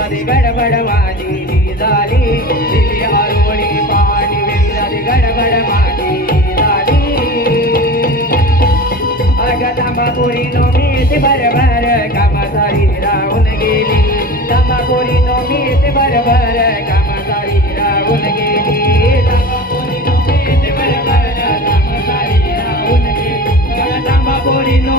वेंद्राली गडबड माझी झाली. दिली आरोळी पहाडी वेंद्राली गडबड माझी झाली. अग थांबापुरी नो मीठ बरोबर राहून गेली. थांबापुरी गेली. थांबापुरी नो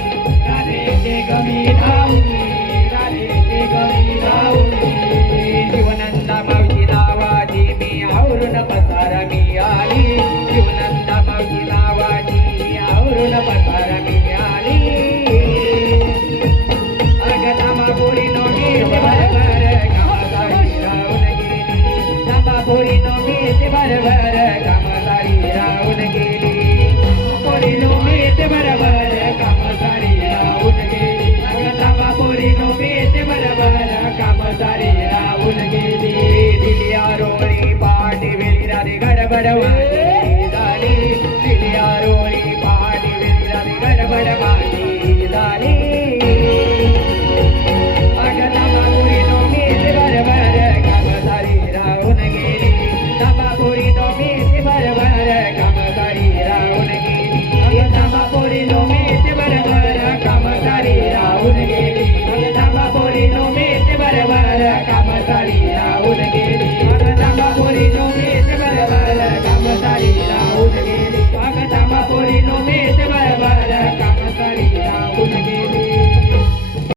येते बरोबर कामासारी राहून गेली. पोरी नोमी येते बरोबर कामासारी राहून गेली. थांबा पोरी नोमी येते बरोबर कामासारी राहून गेली. दिली आरोळी पाठी वेळी राणी गडबडवा.